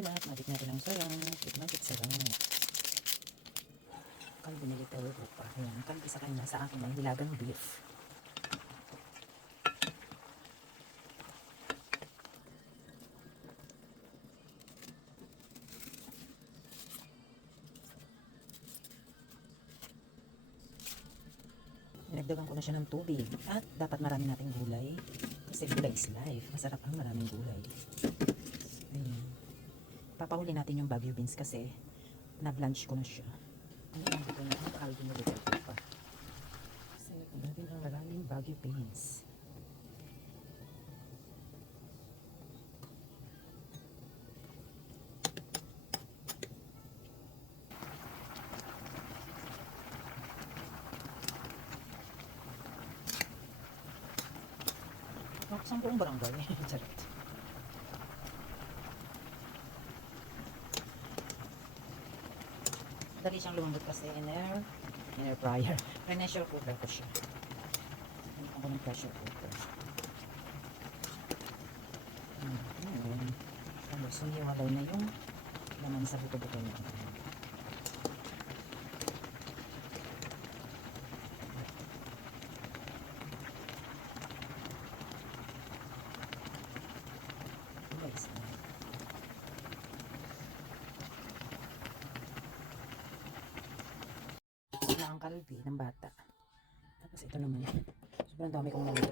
kabilat. Magic natin ang sarang. Magic sarang. Kalbi nilitaw pa. Ayan, kalbi sa kanya. Sa akin ay hilagang beef. Dinagdagan ko na siya ng tubig. At dapat marami nating gulay. Kasi gulay is life. Masarap ang maraming gulay. Ayan. Papahuli natin yung Baguio beans kasi na-blanch ko na siya. Ayan, dito na ang kalbi na dito pa. Kasi natin ang maraming Baguio beans. Sa buong barangay. Charot. Dali siyang lumambot kasi in air fryer. Pressure cooker ko siya. Hindi ko ng pressure cooker. So, hiwalay na yung laman sa buto-buto niya. Na ang kalbi ng bata. Tapos ito naman. Sobrang dami kong nalito.